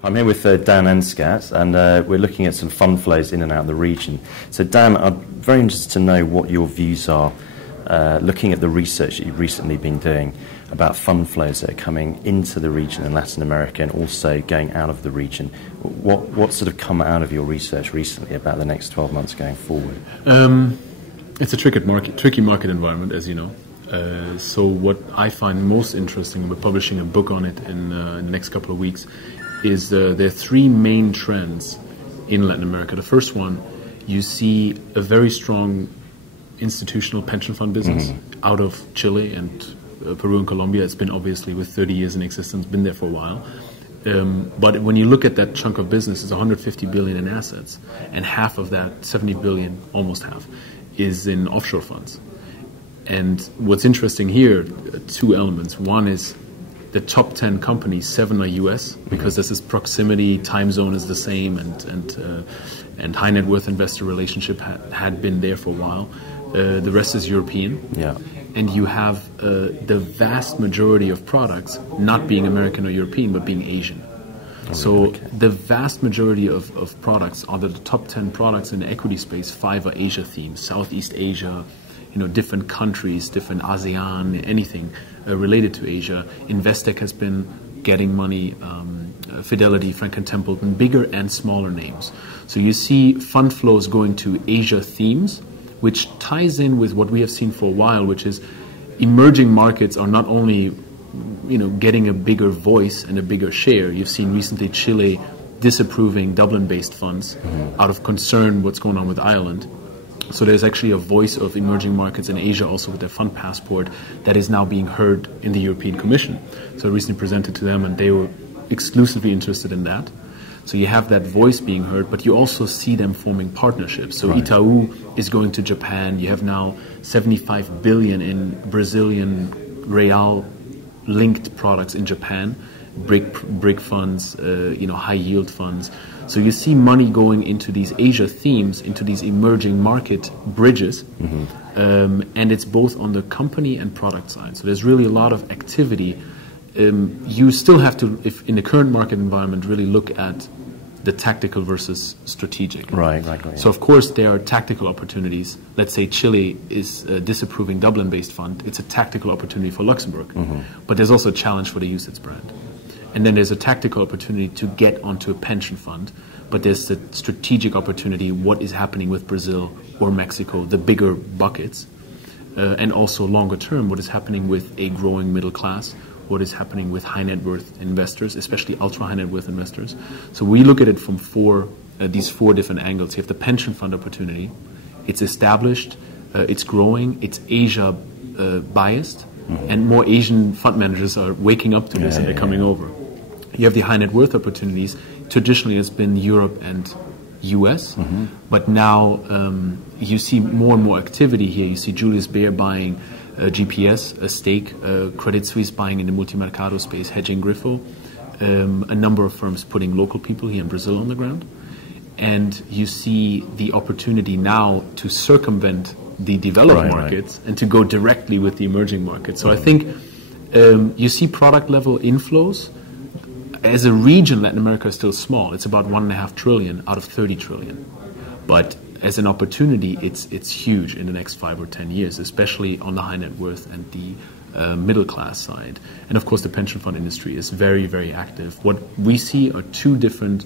I'm here with Dan Enskat, and we're looking at some fund flows in and out of the region. So Dan, I'm very interested to know what your views are, looking at the research that you've recently been doing about fund flows that are coming into the region in Latin America and also going out of the region. What sort of come out of your research recently about the next 12 months going forward? It's a tricky market environment, as you know. So what I find most interesting, and we're publishing a book on it in the next couple of weeks, is there are three main trends in Latin America. The first one, you see a very strong institutional pension fund business out of Chile and Peru and Colombia. It's been obviously with 30 years in existence, been there for a while. But when you look at that chunk of business, it's 150 billion in assets, and half of that, 70 billion, almost half, is in offshore funds. And what's interesting here, two elements. One is the top 10 companies, 7 are US, because this is proximity, time zone is the same, and high net worth investor relationship had been there for a while. The rest is European. Yeah. And you have the vast majority of products not being American or European, but being Asian. So the vast majority of products, out of the top 10 products in the equity space, 5 are Asia themed, Southeast Asia, different countries, different ASEAN, anything related to Asia. Investec has been getting money, Fidelity, Franklin Templeton, bigger and smaller names. So you see fund flows going to Asia themes, which ties in with what we have seen for a while, which is emerging markets are not only getting a bigger voice and a bigger share. You've seen recently Chile disapproving Dublin-based funds out of concern what's going on with Ireland. So there's actually a voice of emerging markets in Asia also with their fund passport that is now being heard in the European Commission. So I recently presented to them and they were exclusively interested in that. So you have that voice being heard, but you also see them forming partnerships. So Itaú is going to Japan. You have now 75 billion in Brazilian real linked products in Japan, brick funds, high yield funds. So you see money going into these Asia themes, into these emerging market bridges, and it's both on the company and product side. So there's really a lot of activity. You still have to, if in the current market environment, really look at the tactical versus strategic. Right. So of course there are tactical opportunities. Let's say Chile is disapproving Dublin-based fund. It's a tactical opportunity for Luxembourg, but there's also a challenge for the UCITS brand. And then there's a tactical opportunity to get onto a pension fund, but there's the strategic opportunity, what is happening with Brazil or Mexico, the bigger buckets, and also longer term, what is happening with a growing middle class, what is happening with high net worth investors, especially ultra high net worth investors. So we look at it from these four different angles. You have the pension fund opportunity. It's established, it's growing, it's Asia biased, and more Asian fund managers are waking up to this and they're coming over. You have the high net worth opportunities. Traditionally, it's been Europe and US, but now you see more and more activity here. You see Julius Baer buying GPS, a stake, Credit Suisse buying in the multimercado space, hedging Griffo, a number of firms putting local people here in Brazil on the ground. And you see the opportunity now to circumvent the developed markets and to go directly with the emerging markets. So I think you see product level inflows. As a region, Latin America is still small. It's about 1.5 trillion out of 30 trillion. But as an opportunity, it's huge in the next 5 or 10 years, especially on the high net worth and the middle class side. And of course, the pension fund industry is very, very active. What we see are two different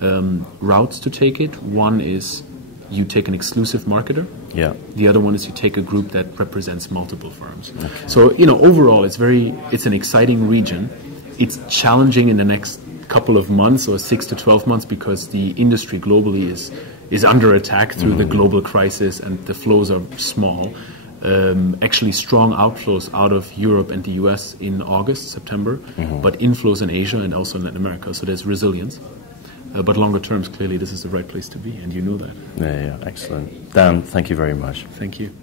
routes to take it. One is you take an exclusive marketer. Yeah. The other one is you take a group that represents multiple firms. Okay. So overall, it's an exciting region. It's challenging in the next couple of months or 6 to 12 months because the industry globally is under attack through the global crisis and the flows are small. Actually strong outflows out of Europe and the US in August, September, but inflows in Asia and also in Latin America. So there's resilience. But longer terms, clearly this is the right place to be, and you know that. Yeah, excellent. Dan, thank you very much. Thank you.